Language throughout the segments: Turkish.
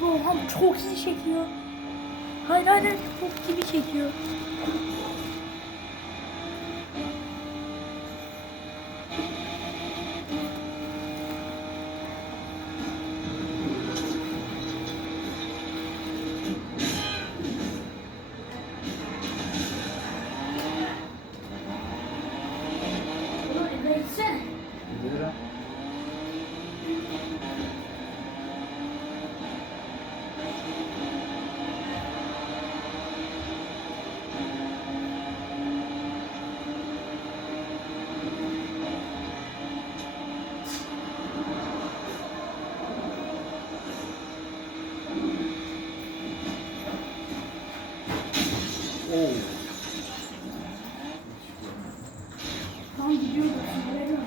Rohan çok iyi çekiyor. Hayır hayır, çok gibi çekiyor. Tam gidiyordu. Haberin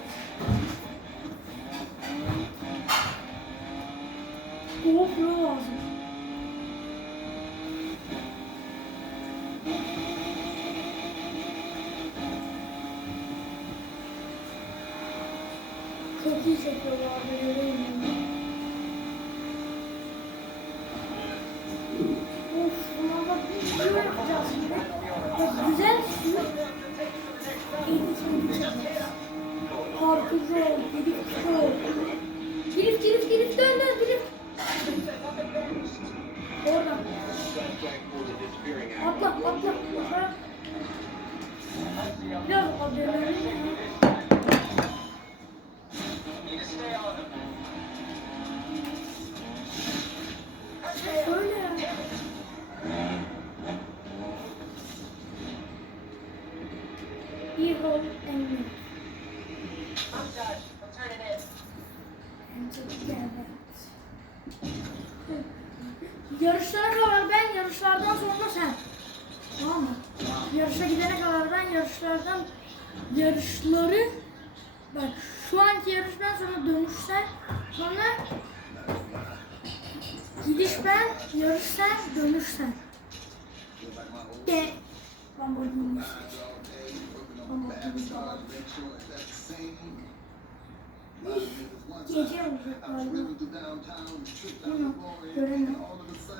göremiyorum.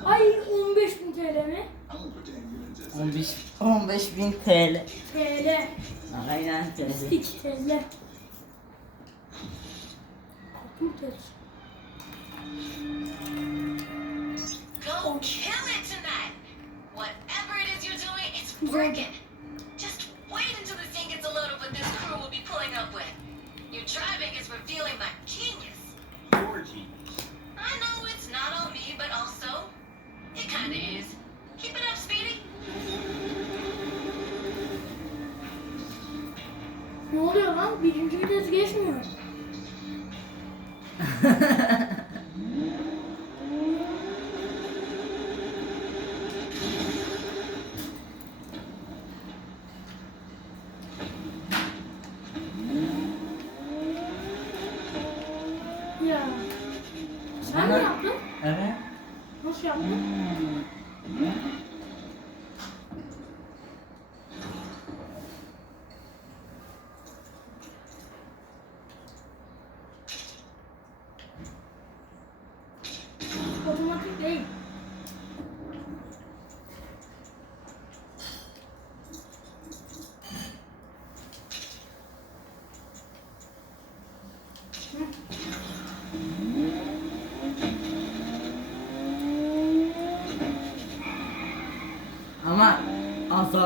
Ay 15 bin TL mi? 15 15 bin TL. TL. Aynen TL. Stik TL. Kapı ters. Go kill it tonight. Whatever it is you're doing, it's working. Just wait until this thing gets a load of what this crew will be pulling up with. Your driving is revealing my genius. Your. I know it's not on me, but also, it kinda is. Keep it up, Speedy. Ne oluyor lan? Birinci vites geçmiyor.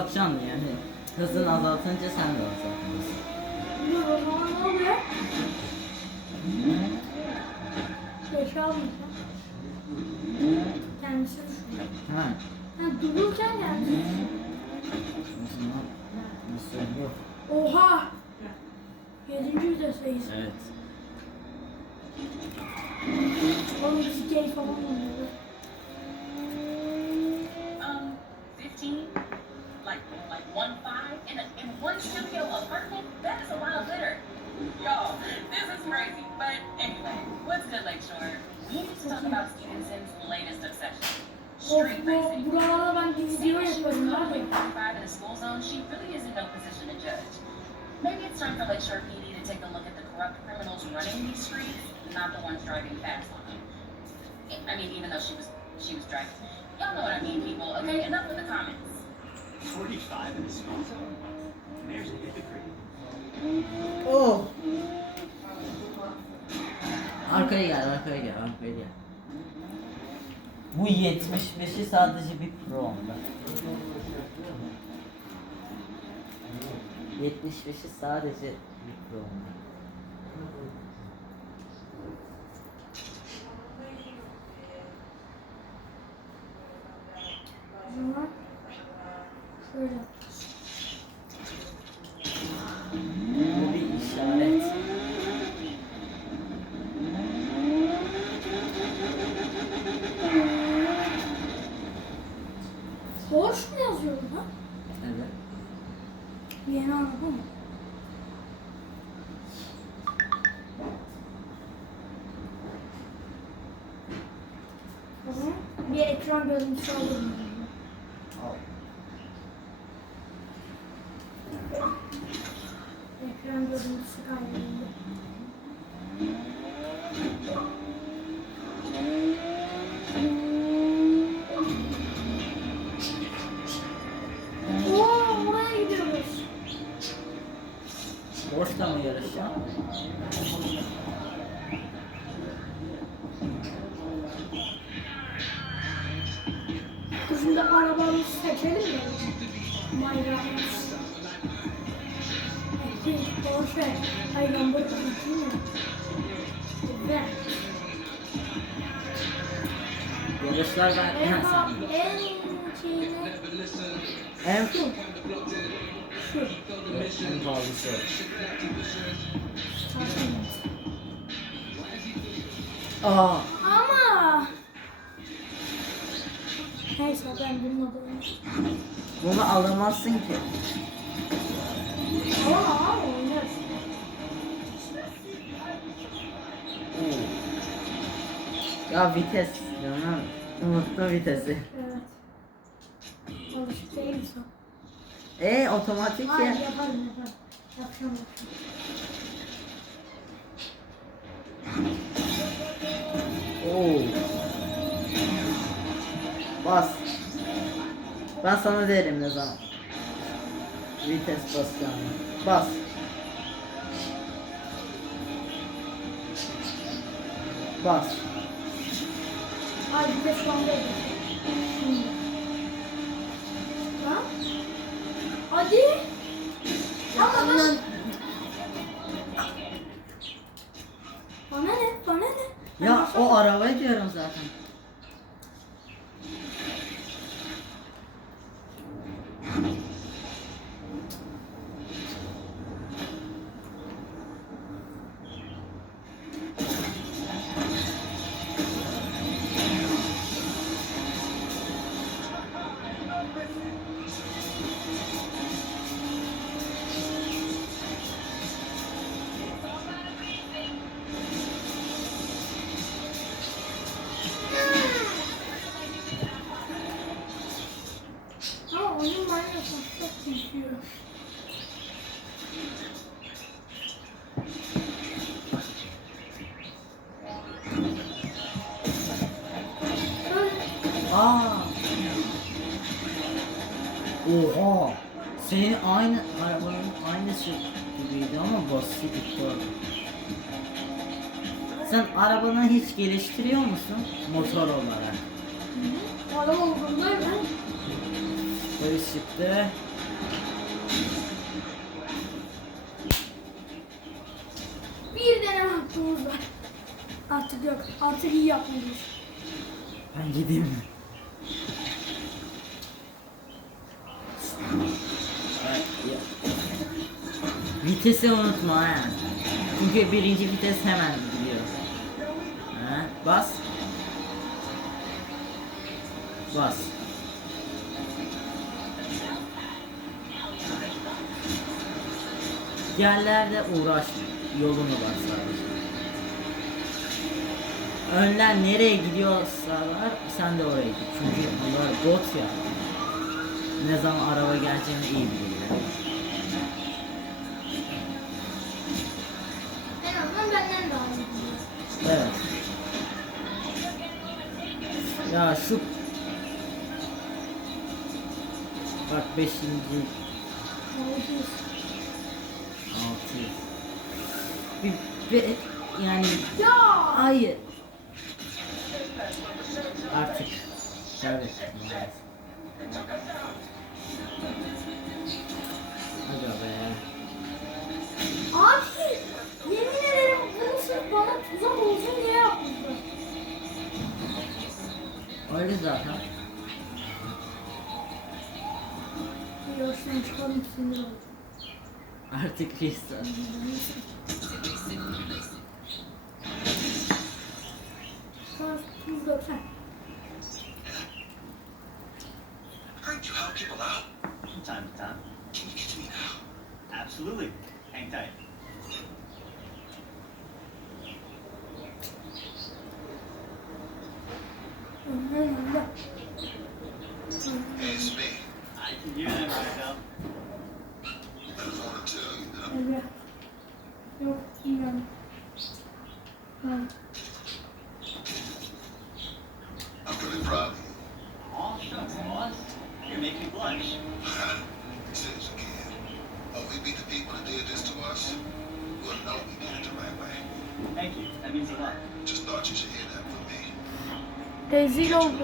Azaltacaksın yani. Hızını azaltınca sen de o zaman ne oluyor? Beşe almayacağım. Kendisi. Ha. Ha, dururken bir sorun yok. Oha! Yedinci vitesteyiz. Evet. Oğlum biz gay falan. She really is in no position to judge. Maybe it's time for Lakeshore PD to take a look at the corrupt criminals running these streets, not the ones driving fast on them. I mean, even though she was she was driving. Y'all know what I mean, people. Okay, enough with the comments. 45 in the speed zone. There's a hypocrite. Oh. Arkaya gel, arkaya gel, arkaya gel. Bu 75'i sadece bir pro onda. 75'i sadece bir pro Yarışlar ben... En, Ha, en şeyini En, şu. Şu. en pahalısı. Aa, Ama Neyse ben oynayayım. bunu alamazsın ki. Ama ama oynarız. Ya vites canım. Unuttum vitesi. Evet. Alışık değilsin. E otomatik Hayır ya. yaparım yaparım. Yapacağım. Oo. Bas. Ben sana derim ne zaman. Vites basacağım. Bas. Bas. Ay bir de şu anda Şimdi. Ha? Hadi. Ama ben... Bana ne? Bana ne? Ya o araba diyorum zaten. Gibiydi ama basit gitti. Sen arabanı hiç geliştiriyor musun motor olarak? Adam olduğundayım ben. Çıktı. Bir deneme hakkımız var. Artık yok. Artık iyi yapmalıyız. Ben gideyim. Evet, ya. Vitesi unutma ha. Çünkü birinci vites hemen gidiyor. Ha, bas. Bas. Yerlerde uğraş yolunu bas. Önler nereye gidiyorsalar sen de oraya git. Çünkü bunlar bot ya. Ne zaman araba geleceğini iyi bilirler. Ha şu. Bak beşinci. Altı. Bir, bir, yani. Ya. Hayır. anticristo. zero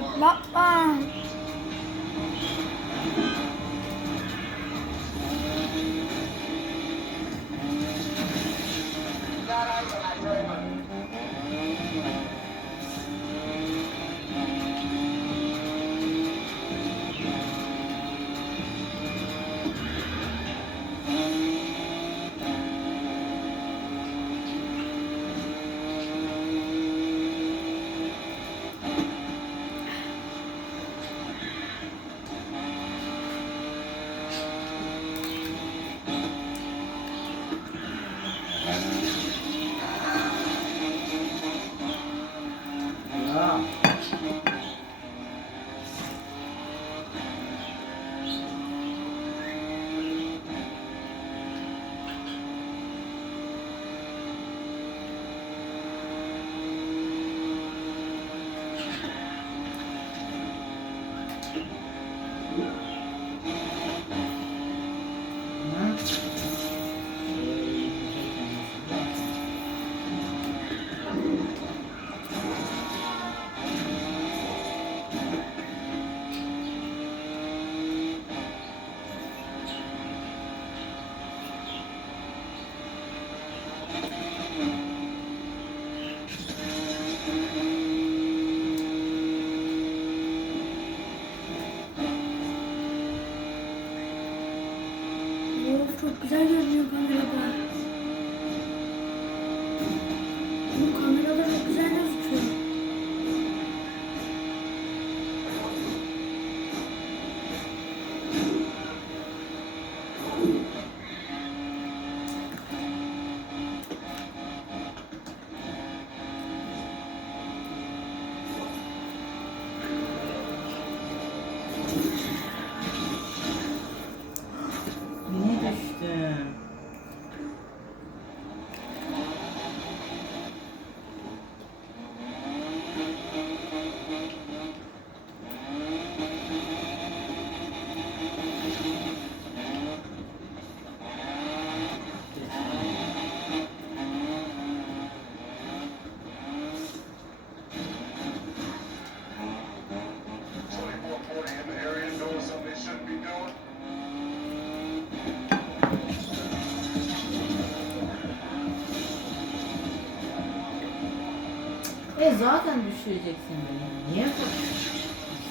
E zaten düşüreceksin beni. Niye 2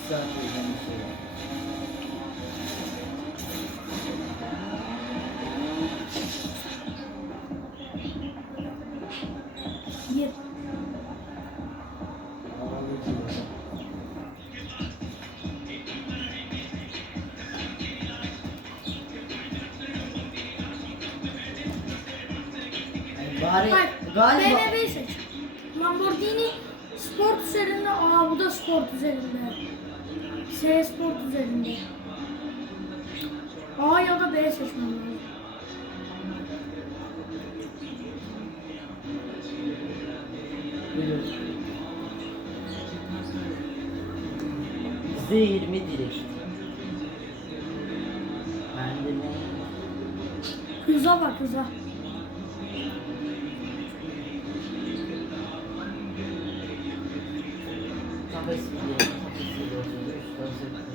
saat uygun bir şey? %20 drift. Ben de ne? Hıza bak hıza. Kafesiyle, kafesiyle. Kafesiyle.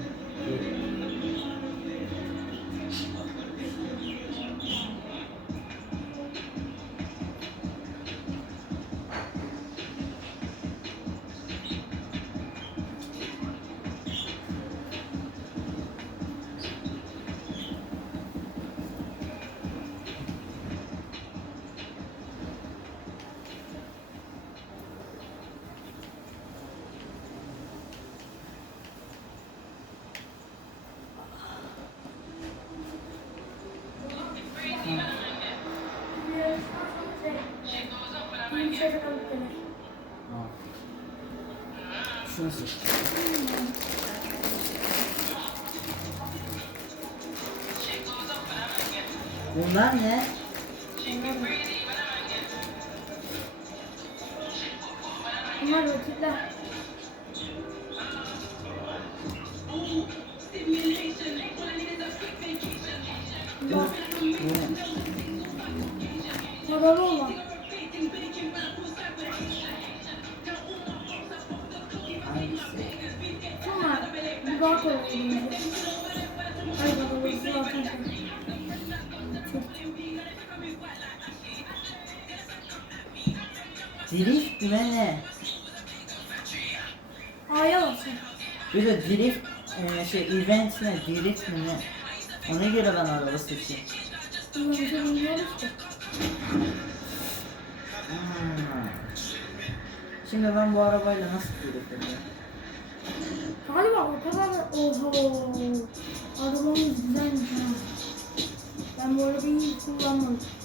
Şunu seç. Bunlar ne? Bunlar rakipler. Drift mi ne? A'ya basın. Bir de drift e, şey event ne? Drift mi ne? Ona göre ben araba seçeyim. Bunları bir şey bilmiyoruz ki. Hmm. Şimdi ben bu arabayla nasıl drift edeceğim? Galiba o kadar da... Oho. Arabamız güzelmiş ha. Ben bu arabayı hiç kullanmadım. Dede.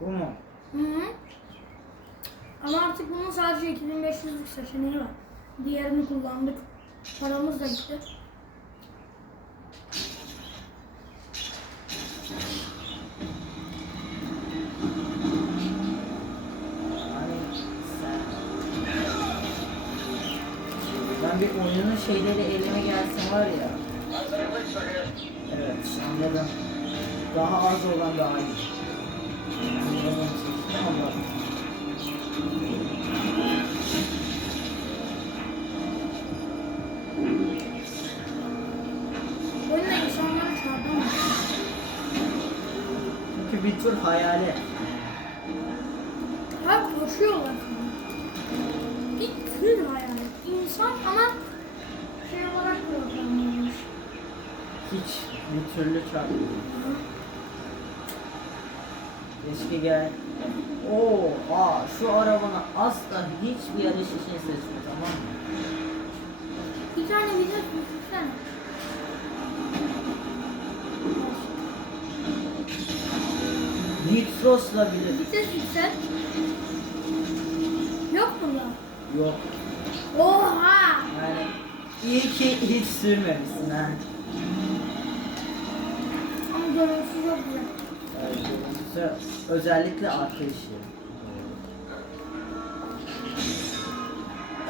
Bu mu? Hı hı. Ama artık bunun sadece 2500'lük seçeneği var. Diğerini kullandık. Paramız da gitti. Hayalet. Ha koşuyorlar. Bir tür hayal. İnsan ama şey olarak programlanmış. Hiç bir türlü çarpmıyor. Keşke gel. Oo, aa, şu arabanı asla hiçbir yarış için seçme tamam mı? Bir tane vites düşünsene. Nitros'la bile Vites yükselt. Yok mu da? yok. Oha! Yani iyi ki hiç sürmemişsin ha. Ama görüntüsü çok güzel. Evet, görüntüsü özellikle arka işi.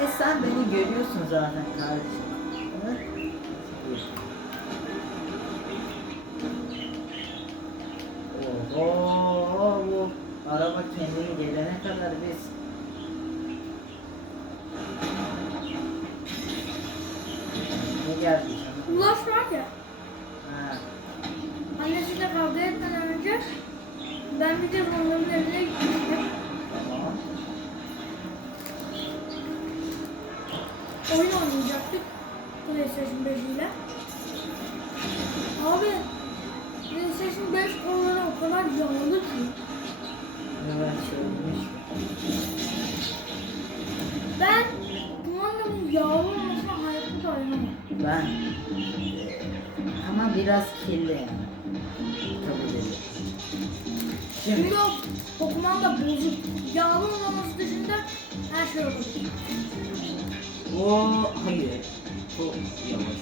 E sen beni görüyorsun zaten kardeşim. Araba kendine gelene kadar biz ne geldi sana? Ulaş var ya, Ha. annesiyle kavga etmeden önce ben bir de onların evine gitmiştim. Tamam. Oyun oynayacaktık. PlayStation 5 ile. Abi PlayStation 5 kolları o kadar yağlı biraz kirli. Kabul ediyorum. Şimdi o dokuman da bozuk. Yağlı olmaması dışında her şey olur. o hayır. Çok yavaş.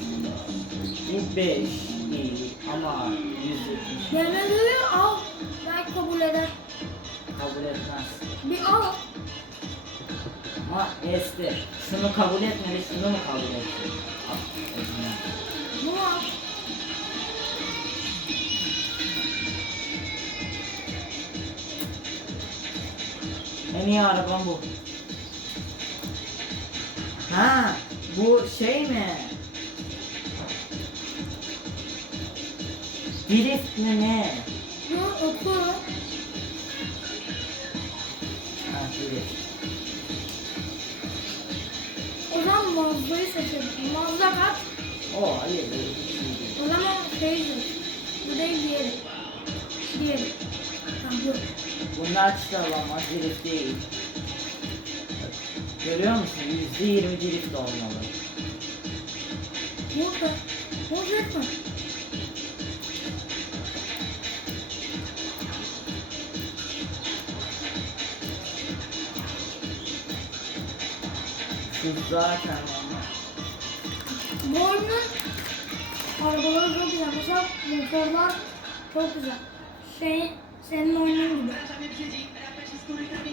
Bu 5 iyi ama 170 BMW'yi al. Belki kabul eder. kabul etmez. Bir al. Ama este. Şunu kabul etmedi, şunu mu kabul etti? Etmez. Bunu al. En iyi arabam bu. Ha, bu şey mi? Drift mi ne? Bunu oku. Ha, drift. O zaman Mazda'yı seçelim. Mazda kaç? O hayır, şey değil. O zaman şeydir. Bu değil diğeri. Diğeri. Tamam bu. Bunlar çıkarılamaz, drift değil. Görüyor musun? Yüzde yirmi drift olmalı. Burada. Burada mı? Şu zaten oyunun arabaları çok güzel. Mesela motorlar çok güzel. Şey, senin oyunun gibi.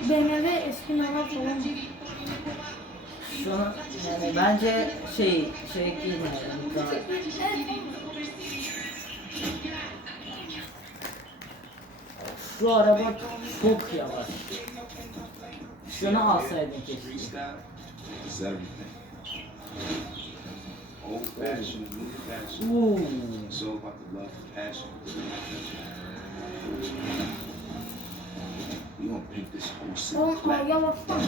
BMW eski araba falan. Şu yani bence şey şey değil. Evet. Şu araba çok yavaş. Şunu alsaydın keşke. Fashioned. Uuu. It's all about the love and passion. Gonna paint this whole city yavaştan.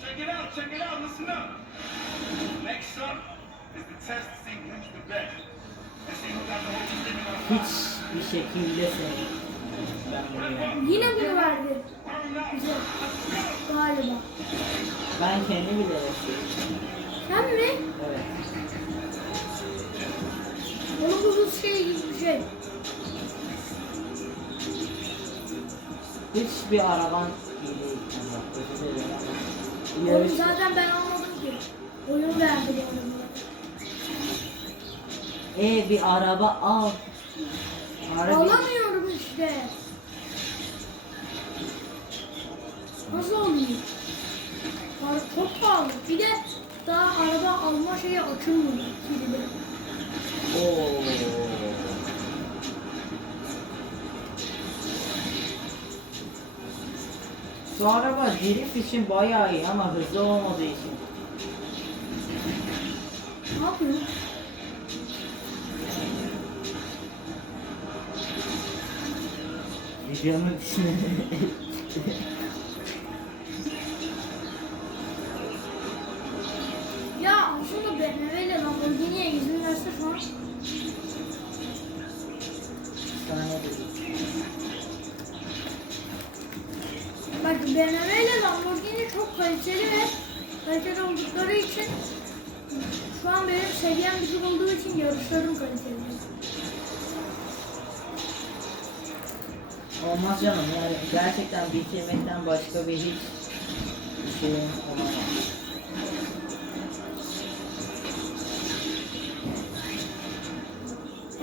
Check it out, check it out, listen up. Next up is the test to see who's the best. And see who got the whole living on Hiç bir şekilde yani. Yine bunu verdi. Bize. Galiba. Ben kendi bile yaşıyorum. Sen mi? Evet. Şey şey. Hiçbir araban. Oğlum Yarış... zaten ben almadım ki. Oyun verdi bu arada. E bir araba al. Harbi. Alamıyorum işte. Nasıl oluyor? Ara- Çok pahalı. Bir de daha araba alma şeyi açılmıyor. kilidi. Şu araba drift için bayağı iyi ama hızlı olmadığı için. Ne yapıyor? Videonun içine. seviyem düşük olduğu için yarışlarım kaliteli. Olmaz canım yani gerçekten bitirmekten başka bir hiç şeyin olamaz.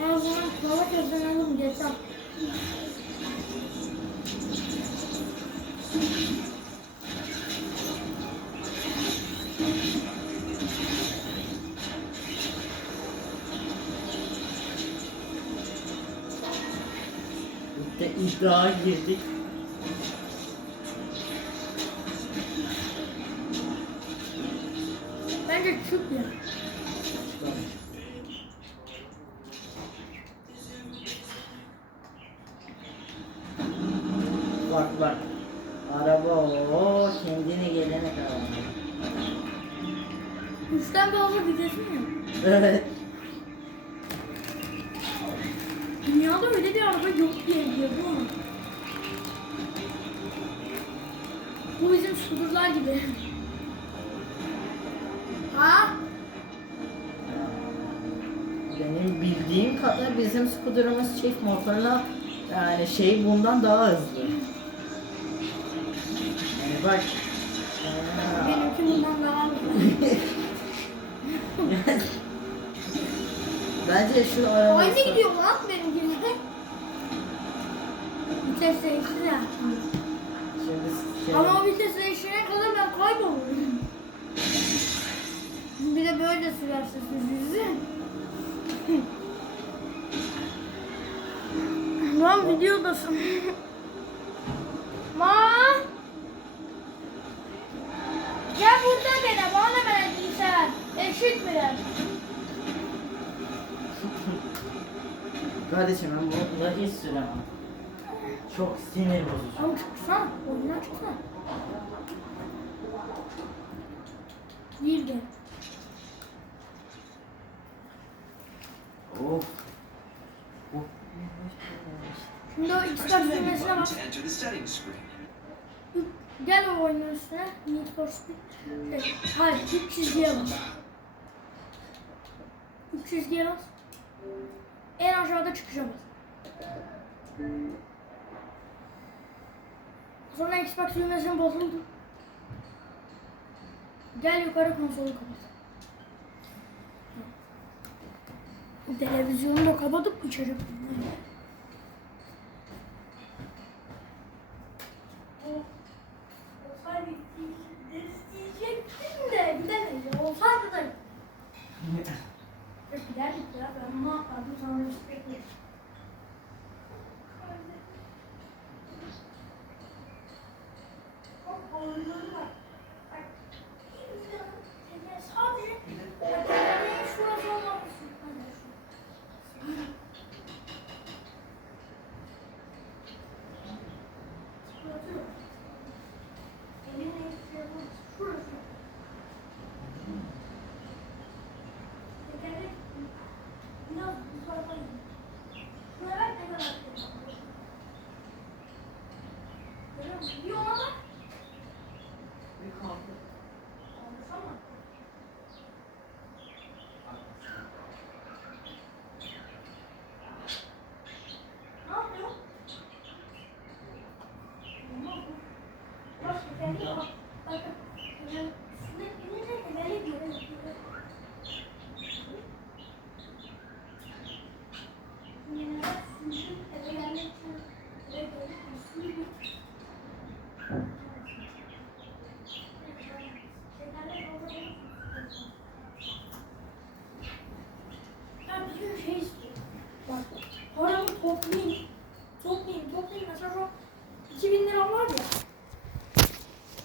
En azından krala kazanalım geçen. İddiaya girdik. Bence küp ya. Bak bak. Araba o kendine gelene kadar. Fazla vitesim yok. Evet. Dünyada öyle bir araba yok diye biliyorum. Bu bizim scooterlar gibi. Ha? Benim bildiğim kadar bizim skuterımız çift motorla yani şey bundan daha hızlı. Yani bak Benimki bundan daha iyi. bence şu araba Aynı gidiyor lan benimki. Vites değişti ya. Şey, Ama o vites değişene kadar ben kaybolurum. Bir de böyle sürerse sürücüsü. Lan videodasın. Ma. Gel burada. Bana ne verdin sen? Eşit mi? kardeşim ben bununla hiç süremem. Çok sinir bozucu. Ama çıksana. Oyundan çıksana. Değil de. Of. Of. Şimdi o Xbox düğmesine bak. Gel o oyunun üstüne. Need for Speed. Hayır, üç çizgiye bas. Üç çizgiye bas. En aşağıda bas. Sonra Xbox düğmesine basıldı. Gel yukarı konsolu kapat. Televizyonu da kapatıp içeri.